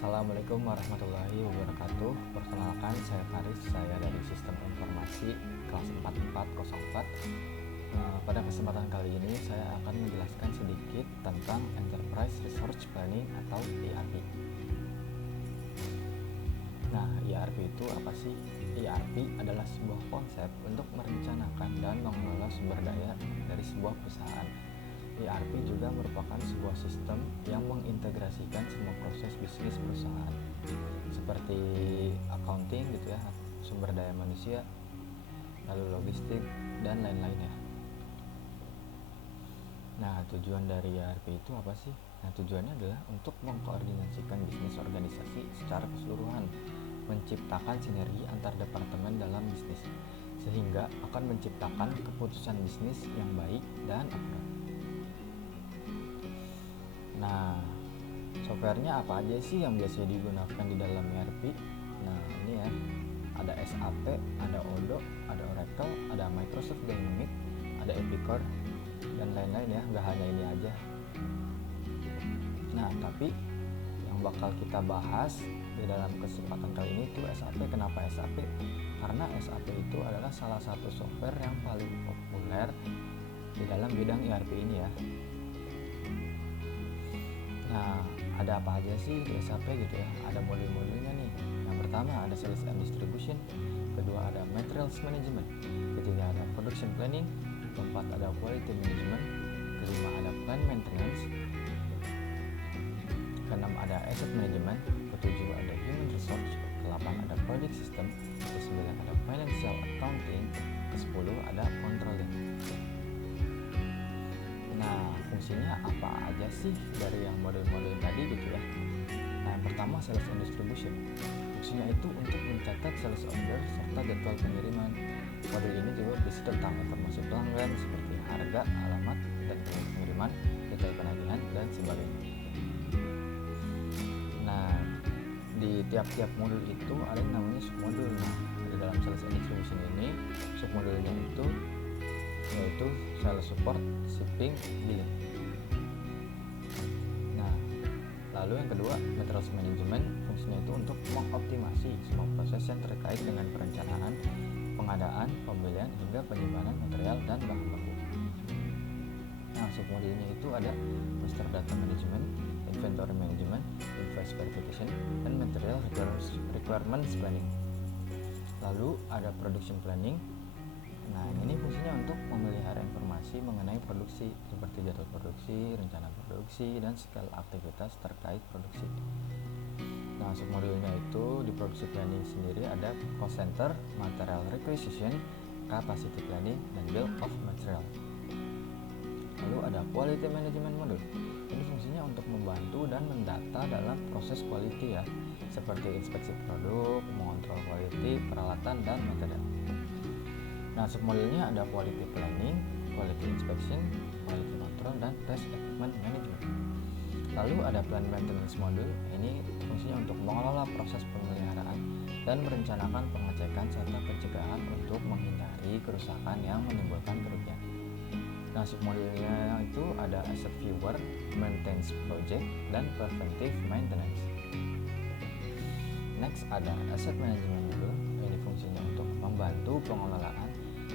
Assalamualaikum warahmatullahi wabarakatuh. Perkenalkan, saya Faris, saya dari Sistem Informasi kelas 4404. Pada kesempatan kali ini saya akan menjelaskan sedikit tentang Enterprise Resource Planning atau ERP. Nah, ERP itu apa sih? ERP adalah sebuah konsep untuk merencanakan dan mengelola sumber daya dari sebuah perusahaan. ERP juga merupakan sebuah sistem yang mengintegrasikan semua proses bisnis perusahaan seperti accounting gitu ya, sumber daya manusia, lalu logistik dan lain-lainnya. Nah, tujuan dari ERP itu apa sih? Nah, tujuannya adalah untuk mengkoordinasikan bisnis organisasi secara keseluruhan, menciptakan sinergi antar departemen dalam bisnis, sehingga akan menciptakan keputusan bisnis yang baik dan akurat. Nah, softwarenya apa aja sih yang biasa digunakan di dalam ERP? Nah, ini ya, ada SAP, ada Odoo, ada Oracle, ada Microsoft Dynamics, ada Epicor, dan lain-lain ya, nggak hanya ini aja. Nah, tapi yang bakal kita bahas di dalam kesempatan kali ini itu SAP. Kenapa SAP? Karena SAP itu adalah salah satu software yang paling populer di dalam bidang ERP ini ya. Nah, ada apa aja sih di SAP gitu ya? Ada modul-modulnya nih. Yang pertama ada Sales and Distribution, kedua ada Materials Management, ketiga ada Production Planning, keempat ada Quality Management, kelima ada Plant Maintenance, keenam ada Asset Management, ketujuh ada Human Resource, ke-8 ada Project System, ke-9 ada Financial Accounting, ke-10 ada Controlling. Nah, fungsinya apa aja sih dari yang model-model tadi gitu ya? Nah, yang pertama Sales and Distribution. Fungsinya itu untuk mencatat sales order serta jadwal pengiriman. Model ini juga berisi tentang informasi pelanggan seperti harga, alamat, dan pengiriman, detail penagihan, dan sebagainya. Nah, di tiap-tiap modul itu ada yang namanya submodul. Nah, di dalam Sales and Distribution ini, submodulnya itu yaitu sales support, shipping, billing. Nah, lalu yang kedua, materials management. Fungsinya itu untuk mengoptimasi semua proses yang terkait dengan perencanaan, pengadaan, pembelian, hingga penyimpanan material dan bahan baku. Nah, submodulnya itu ada master data management, inventory management, invoice verification, dan material requirements planning. Lalu ada production planning. Nah, ini fungsinya untuk memelihara informasi mengenai produksi seperti jadwal produksi, rencana produksi, dan skala aktivitas terkait produksi. Nah, submodulnya itu di produksi planning sendiri ada cost center, material requisition, capacity planning, dan bill of material. Lalu ada quality management module. Ini fungsinya untuk membantu dan mendata dalam proses quality ya, seperti inspeksi produk, mengontrol quality, peralatan, dan material. Nah, submodulnya ada quality planning, quality inspection, quality control, dan test equipment management. Lalu ada plant maintenance module. Ini fungsinya untuk mengelola proses pemeliharaan dan merencanakan pengecekan serta pencegahan untuk menghindari kerusakan yang menimbulkan kerugian. Nah, submodulnya itu ada asset viewer, maintenance project, dan preventive maintenance. Next ada asset management module. Ini fungsinya untuk membantu pengelolaan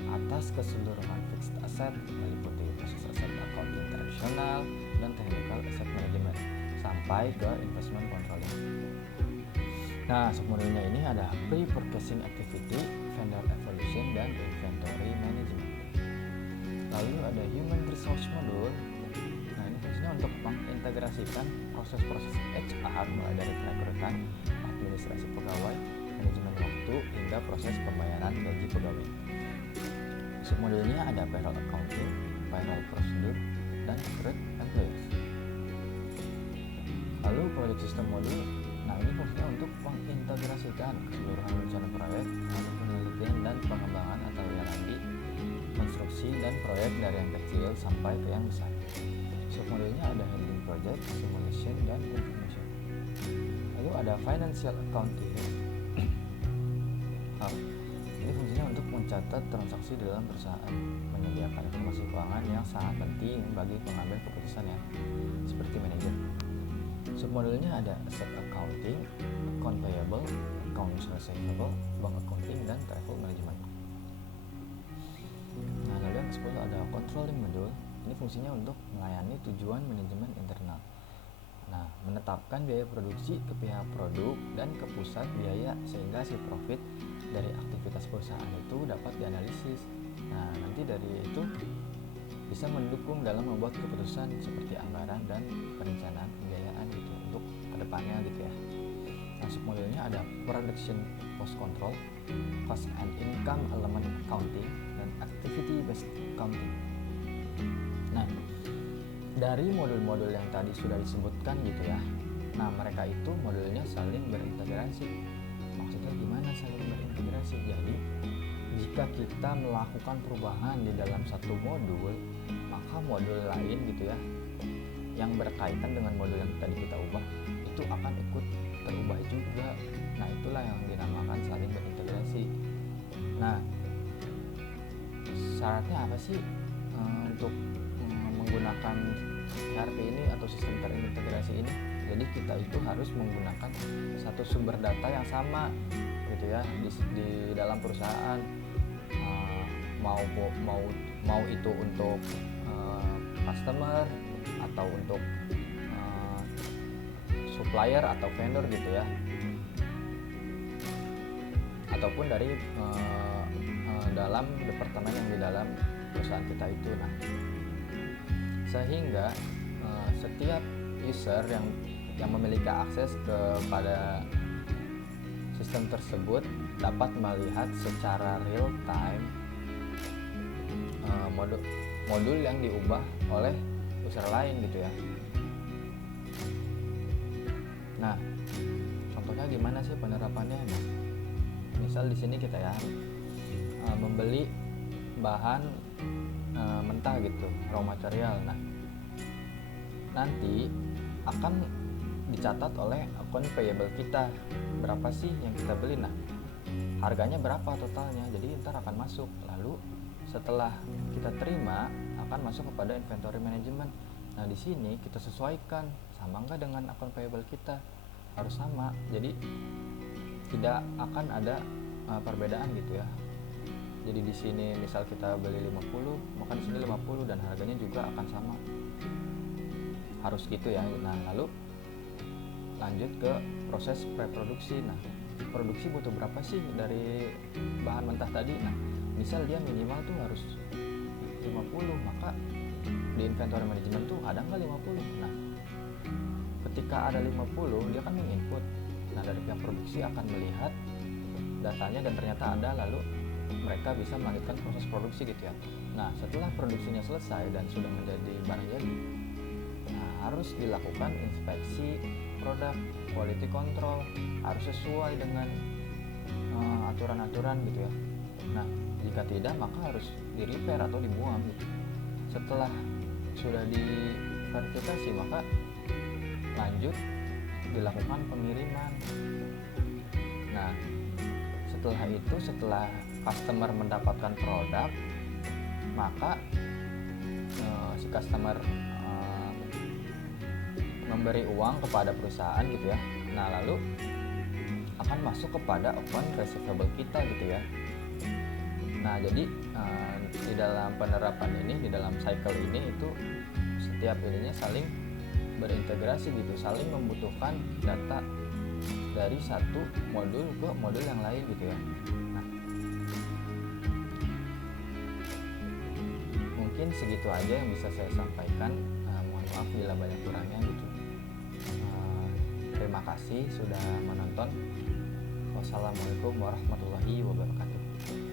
atas keseluruhan fixed asset meliputi proses aset accounting tradisional dan technical asset management sampai ke investment controlling. Nah, submodulnya ini ada pre-purchasing activity, vendor evaluation, dan inventory management. Lalu ada human resource module. Nah, ini fungsinya untuk mengintegrasikan proses-proses HR mulai dari perekrutan, administrasi pegawai, manajemen waktu, hingga proses pembayaran gaji pegawai. Submodulnya ada payroll accounting, payroll procedure, dan recruit employees. Lalu project system module. Nah, ini fungsinya untuk mengintegrasikan keseluruhan rencana proyek, lalu penelitian dan pengembangan atau R&D, konstruksi dan proyek dari yang kecil sampai ke yang besar. Submodulnya ada handling project, simulation, dan information. Lalu ada financial accounting. Ini fungsinya untuk mencatat transaksi dalam perusahaan, menyediakan informasi keuangan yang sangat penting bagi pengambil keputusan ya, seperti manajer. Submodulnya ada asset accounting, account payable, accounts receivable, bank accounting, dan travel management. Nah, lalu yang ke-10 ada controlling module. Ini fungsinya untuk melayani tujuan manajemen internal. Nah, menetapkan biaya produksi ke pihak produk dan ke pusat biaya sehingga si profit dari aktivitas perusahaan itu dapat dianalisis. Nah, nanti dari itu bisa mendukung dalam membuat keputusan seperti anggaran dan perencanaan pembiayaan gitu untuk kedepannya gitu ya. Nah, submodulnya ada production cost control, cost and income element accounting, dan activity based accounting. Nah, dari modul-modul yang tadi sudah disebutkan gitu ya, nah mereka itu modulnya saling berintegrasi. Maksudnya gimana saling berintegrasi? Jadi jika kita melakukan perubahan di dalam satu modul, maka modul lain gitu ya yang berkaitan dengan modul yang tadi kita ubah itu akan ikut terubah juga. Nah, itulah yang dinamakan saling berintegrasi. Nah, syaratnya apa sih untuk menggunakan ERP ini atau sistem terintegrasi ini? Jadi kita itu harus menggunakan satu sumber data yang sama gitu ya di dalam perusahaan, mau itu untuk customer atau untuk supplier atau vendor gitu ya, ataupun dari dalam departemen yang di dalam perusahaan kita itu. Nah, sehingga setiap user yang memiliki akses kepada sistem tersebut dapat melihat secara real time modul yang diubah oleh user lain gitu ya. Nah, contohnya gimana sih penerapannya? Nah, misal di sini kita ya membeli bahan mentah gitu, raw material. Nah, nanti akan dicatat oleh akun payable kita berapa sih yang kita beli. Nah, harganya berapa totalnya, jadi ntar akan masuk. Lalu setelah kita terima akan masuk kepada inventory management. Nah, di sini kita sesuaikan sama enggak dengan akun payable kita, harus sama. Jadi tidak akan ada perbedaan gitu ya. Jadi di sini misal kita beli 50, maka di sini 50 dan harganya juga akan sama. Harus gitu ya. Nah, lalu lanjut ke proses preproduksi. Nah, produksi butuh berapa sih dari bahan mentah tadi? Nah, misal dia minimal tuh harus 50, maka di inventory management tuh ada nggak 50? Nah, ketika ada 50, dia kan menginput. Nah, dari pihak produksi akan melihat datanya dan ternyata ada, lalu mereka bisa melanjutkan proses produksi gitu ya. Nah, setelah produksinya selesai dan sudah menjadi barang jadi, nah, harus dilakukan inspeksi produk, quality control, harus sesuai dengan aturan-aturan gitu ya. Nah, jika tidak maka harus di repair atau dibuang gitu. Setelah sudah diverifikasi maka lanjut dilakukan pengiriman. Nah, setelah customer mendapatkan produk, maka si customer memberi uang kepada perusahaan gitu ya. Nah, lalu akan masuk kepada account receivable kita gitu ya. Nah, jadi di dalam penerapan ini, di dalam cycle ini itu setiap ininya saling berintegrasi gitu, saling membutuhkan data dari satu modul ke modul yang lain gitu ya. Nah, mungkin segitu aja yang bisa saya sampaikan. Mohon maaf bila banyak kurangnya gitu. Terima kasih sudah menonton. Wassalamualaikum warahmatullahi wabarakatuh.